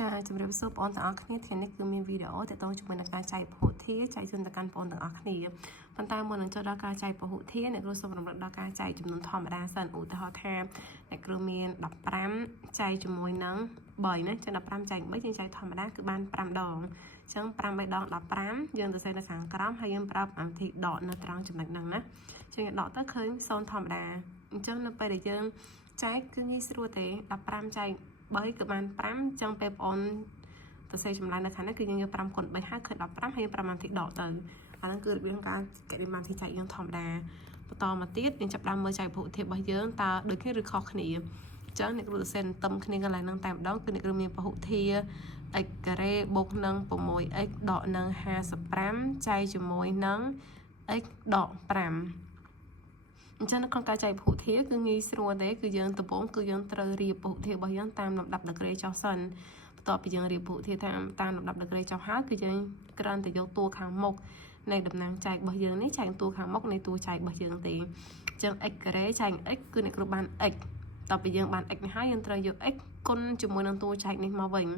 ចាជំរាបសួរបងប្អូនទាំងអស់គ្នាថ្ងៃនេះគឺមានវីដេអូទាក់ទងជាមួយនឹងការចែកពហុធាតុចែកជូនទៅកាន់បងប្អូនទាំងអស់គ្នាប៉ុន្តែមុននឹងចូលដល់ការចែកពហុធាតុអ្នកគ្រូសូមរំលឹកដល់ការចែកចំនួនធម្មតាសិនឧទាហរណ៍ថាអ្នកគ្រូមាន15ចែកជាមួយនឹង3ណាចឹង15ចែក3យើងចែកធម្មតាគឺបាន5ដងអញ្ចឹង5 3ដង15យើងទៅសេនៅខាងក្រោមហើយយើងប្រាប់អំពីដកនៅត្រង់ចំណុចហ្នឹងណាចឹងដកទៅឃើញ0ធម្មតាអញ្ចឹងនៅពេលដែលយើងចែកគឺងាយស្រួលទេ15ចែក3គឺបាន5អញ្ចឹងពេលបងអូនទៅសេចម្លើយនៅខាងនេះគឺយើងយក5គុណ3ហើយឃើញ15ហើយ5បន្តិចដកទៅអាហ្នឹងគឺរបៀបការកិរិយាបន្តិចចែកយើងធម្មតាបន្តមកទៀតយើងចាប់ដើមមើលចែកពហុធាតុរបស់យើងតើដូចគ្នាឬខុសគ្នាអញ្ចឹងអ្នកគ្រូសរសេរតឹមគ្នាកន្លែងហ្នឹងតែម្ដងគឺអ្នកគ្រូមានពហុធាតុ x ការ៉េបូកនឹង 6x ដកនឹង55ចែកជាមួយនឹង x ដក5អញ្ចឹងនៅក្នុងការចែកពហុធាតុគឺងាយស្រួលទេគឺយើងដំបូងគឺយើងត្រូវរៀបពហុធាតុរបស់យើងតាមលំដាប់ដក្រេចុះសិនបន្ទាប់ពីយើងរៀបពហុធាតុតាមលំដាប់ដក្រេចុះហើយគឺយើងគ្រាន់តែយកតួខាងមុខនៃតំណាងចែករបស់យើងនេះចែកតួខាងមុខនៃតួចែករបស់យើងទេអញ្ចឹង x ការ៉េចែក x គឺអ្នកគ្រូបាន x តទៅយើងបាន x នេះហើយយើងត្រូវយក x គុណជាមួយនឹងតួចែកនេះមកវិញ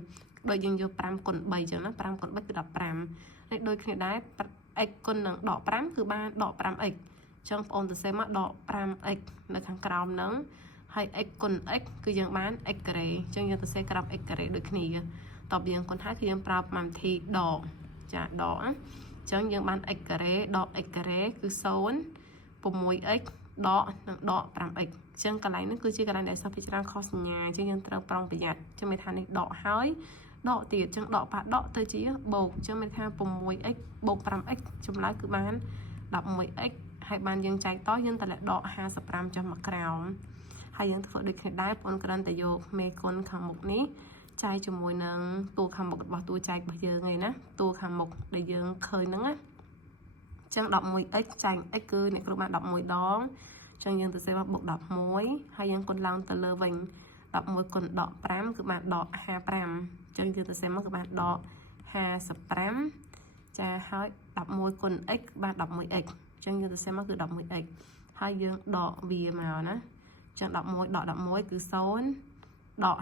ដូចយើងយក5គុណ3អញ្ចឹងណា5គុណ3គឺ15នេះដូចគ្នាដែរ x គុណនឹងដក5គឺបានដក 5x ចឹងបងប្អូនសរសេរមកដក 5x នៅខាងក្រោមហ្នឹងហើយ x គុណ x គឺយើងបាន x ការ៉េចឹងយើងសរសេរក្រោម x ការ៉េដូចគ្នាតបយើងគុណហើយគឺយើងប្រើកម្មវិធីដកចាដកចឹងយើងបាន x ការ៉េដក x ការ៉េគឺ0 6x ដកនិងដក 5x ចឹងកន្លែងនេះគឺជាកន្លែងដែលសិស្សពិចារណាខុសសញ្ញាចឹងយើងត្រូវប្រុងប្រយ័ត្នចឹងមានថានេះដកហើយដកទៀតចឹងដកប៉ះដកទៅជាបូកចឹងមានថា 6x បូក 5x ចម្លើយគឺបាន 11x ហើយបានយើងចែកតយើងតម្លាក់ដក55ចុះមកក្រោមហើយយើងធ្វើដូចគ្នាដែរបងគ្រាន់តែយកមេគុណខាងមុខនេះចែកជាមួយនឹងតួខាងមុខរបស់តួចែករបស់យើងឯណាតួខាងមុខដែលយើងឃើញហ្នឹងណាចឹង 11x ចែក x គឺអ្នកគ្រូបាន11ដងចឹងយើងទៅសេមកបូក11ហើយយើងគុណឡើងទៅលើវិញ11គុណដក5គឺបានដក55ចឹងយើងទៅសេមកគឺបានដក55ចាហើយ11គុណ x បាន 11x ចឹងយើងទៅសេមកគឺ 11x ហើយយើងដកវាមកណាចឹង11ដក11គឺ0ដក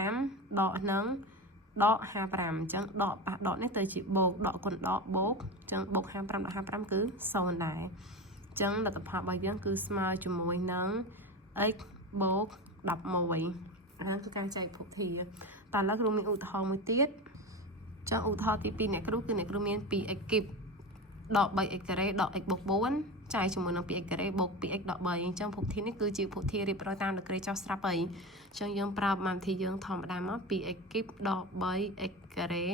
55ដកនឹងដក55អញ្ចឹងដកប៉ះដកនេះទៅជាបូកដកគុណដកបូកអញ្ចឹងបូក55ដក55គឺ0ដែរអញ្ចឹងលទ្ធផលរបស់យើងគឺស្មើជាមួយនឹង x បូក11អានេះគឺការចែកពហុធាតុតើឥឡូវគ្រូមានឧទាហរណ៍មួយទៀតចឹងឧទាហរណ៍ទី2អ្នកគ្រូគឺអ្នកគ្រូមាន 2x គីបដក 3x ការ៉េដក x បូក4ចែកជាមួយនឹង 2x ការ៉េបូក 2x ដក3អញ្ចឹងពហុធាតុនេះគឺជាពហុធាតុរៀបរយតាមដក្រេចុះស្រាប់ហើយអញ្ចឹងយើងប្រើកម្មវិធីយើងធម្មតាមក 2x គីបដក 3x ការ៉េ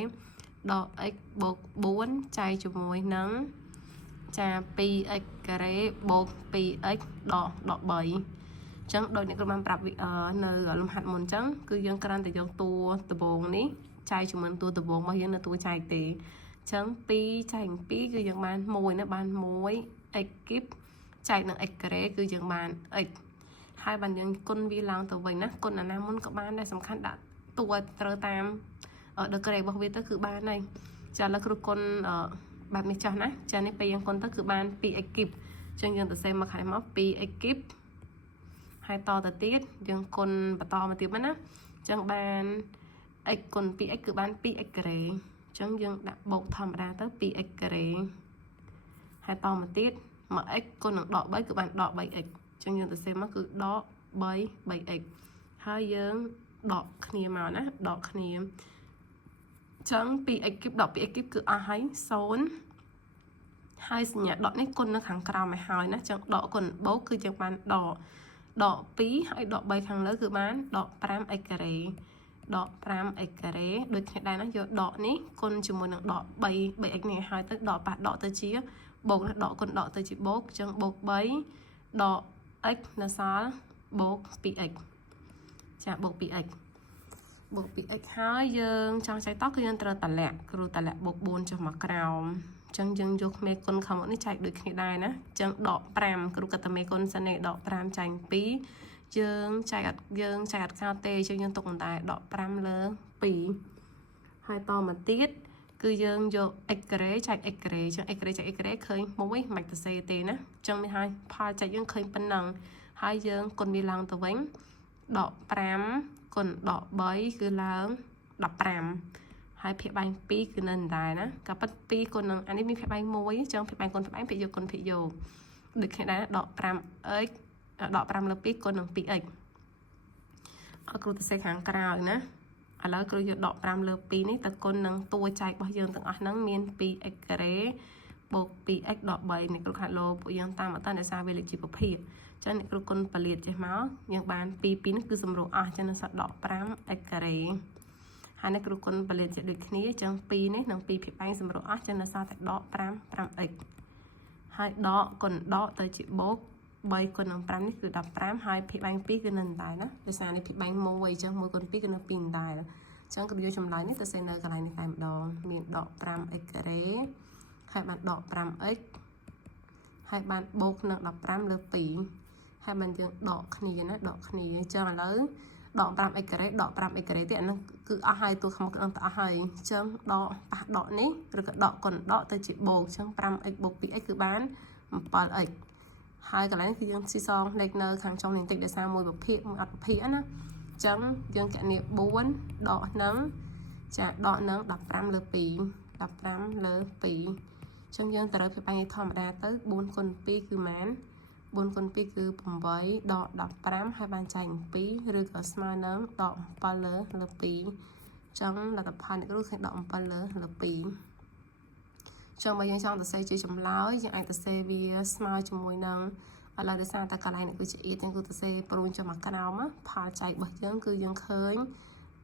ដក x បូក4ចែកជាមួយនឹងចា 2x ការ៉េបូក 2x ដក3អញ្ចឹងដូចអ្នកគ្រូបានប្រាប់នៅលំហាត់មុនអញ្ចឹងគឺយើងគ្រាន់តែយកតួដំបូងនេះចែកជាមួយតួដំបូងរបស់យើងនៅតួចែកទេអញ្ចឹង2ចែក2គឺយើងបាន1ណាបាន1 x គីបចែកនឹង x ការ៉េគឺយើងបាន x ហើយបានយើងគុណវាឡើងទៅវិញណាគុណអាណាមុនក៏បានដែរសំខាន់ដាក់តួត្រូវតាមដក្រេរបស់វាទៅគឺបានហើយចាឥឡូវគ្រូគុណបែបនេះចាស់ណាចានេះពេលយើងគុណទៅគឺបាន 2x គីបអញ្ចឹងយើងទៅសេមកខាងមក 2x គីបហើយតទៅទៀតយើងគុណបន្តមកទៀតណាអញ្ចឹងបាន x គុណ 2x គឺបាន 2x ការ៉េអញ្ចឹងយើងដាក់បូកធម្មតាទៅ 2x ការ៉េហើយតមកទៀត 1x គុណនឹងដក3គឺបានដក 3x អញ្ចឹងយើងទៅសេមកគឺដក 3x ហើយយើងដកគ្នាមកណាដកគ្នាអញ្ចឹង 2x គីបដក 2x គីបគឺអស់ហើយ0ហើយសញ្ញាដកនេះគុណនៅខាងក្រោមឲ្យហើយណាអញ្ចឹងដកគុណបូកគឺយើងបានដក2ហើយដក3ខាងលើគឺបានដក 5x ការ៉េដក 5x ការ៉េដូចគ្នាដែរណាយកដកនេះគុណជាមួយនឹងដក 3x នេះឲ្យទៅដកប៉ះដកទៅជាបូកដកគុណដកទៅជាបូកអញ្ចឹងបូក3ដក x នៅសល់បូក 2x ចាបូក 2x ហើយយើងចង់ចែកតគឺយើងត្រូវតម្លាក់គ្រូតម្លាក់បូក4ចុះមកក្រោមអញ្ចឹងយើងយកមេគុណខាងមុខនេះចែកដូចគ្នាដែរណាអញ្ចឹងដក5គ្រូក៏តែមេគុណសិនឯដក5ចែក2យើងចែកអត់កោតទេអញ្ចឹងយើងទុកតែដក5លើ2ហើយតមកទៀតគឺយើងយក x ការ៉េចែក x ការ៉េអញ្ចឹង x ការ៉េចែក x ការ៉េឃើញ1មិនទៅសេទេណាអញ្ចឹងមានហើយផលចែកយើងឃើញប៉ុណ្ណឹងហើយយើងគុណវាឡើងទៅវិញដក5គុណដក3គឺឡើង đập pram hai phía bánh pi cứ nền đài ná cả bất pi con nâng anh ấy mi phía bánh muối trong phía bánh phía vô con phía vô được khi đó đọ pram ấy đọ pram là pi con nâng pi ấy ở cô sẽ hàng cào ná ở đó cô vô đọ pram là pi ní ta con nâng tua chạy bao giờ từng nâng miên pi ấy cái bột pi ấy đọ bầy này cô khá lô bộ dân ta mà ta để sao về lịch chỉ bộ phì cho nên cô con bà liệt cho máu nhưng bàn pi nó cứ sầm rộ cho nên sợ đọ pram ấy cái hai này cứ con bật lên sẽ được ní chẳng pi này nâng pi phía bánh sầm rõ cho nên sao tại đọ pram x hai đọ còn đọ tới chị bố bay con nâng pram này cứ đập pram hai phía bánh pi cái nền tài đó để sao này phía bánh môi chẳng môi con pi cái nâng pin tài chẳng cứ vô trong lái này ta sẽ nơi cái này này làm đò miền đọ pram x cái đấy hai bạn đọ pram x hai bạn bố nâng đập pram lơ pi hai bạn dương đọ khỉ nó đọ khỉ cho là lớn đọ pram đọ pram thì nó cứ hai tôi không có hai chấm đọ ní rồi đọ còn đọ tới chị bồ chấm pram bột bị cứ bán bờ hai cái này thì dương xì xong lệch nơi hàng trong nền tịch để sao mùi bột phê á chấm dương cả niệm 4 đọ nấm chả đọ nấm đập pram lơ pì trong dương tới cái bay thò mà đa tới 4 con pi cứ mán 4 con pi cứ bùng với đọ đập pram hai bàn chành pi rồi có smile nấm đọ pa lơ pi trong là tập hành cái lúc đọ pa lơ pi trong bây giờ trong ta sẽ chơi chấm láo nhưng anh ta sẽ vì smile trong môi nấm ở là để sang ta cả này cứ chỉ ít nhưng cứ ta sẽ prun cho mặt cái nào á pha chạy bởi dương cứ dương khơi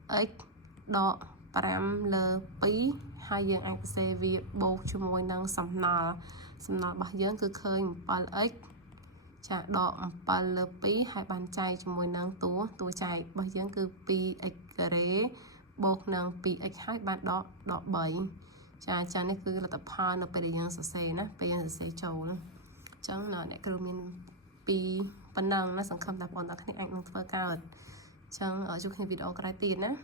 x đọ pram lơ pi hai dương anh ta sẽ vì bột trong môi nấm sầm nọ bởi dương cứ khơi pa x chả đọ pa lơ pi hai bàn chạy cho môi nâng túa chạy bởi dương cứ pi x cái bột nâng pi x hai bàn đọ 7 chả này cứ là tập hai nó bây giờ sẽ nó bây giờ sẽ trâu nữa chẳng là này cứ mình pi phần nâng nó sản phẩm tập bọn ta cái anh phơi cao chẳng ở trong video cái tiền á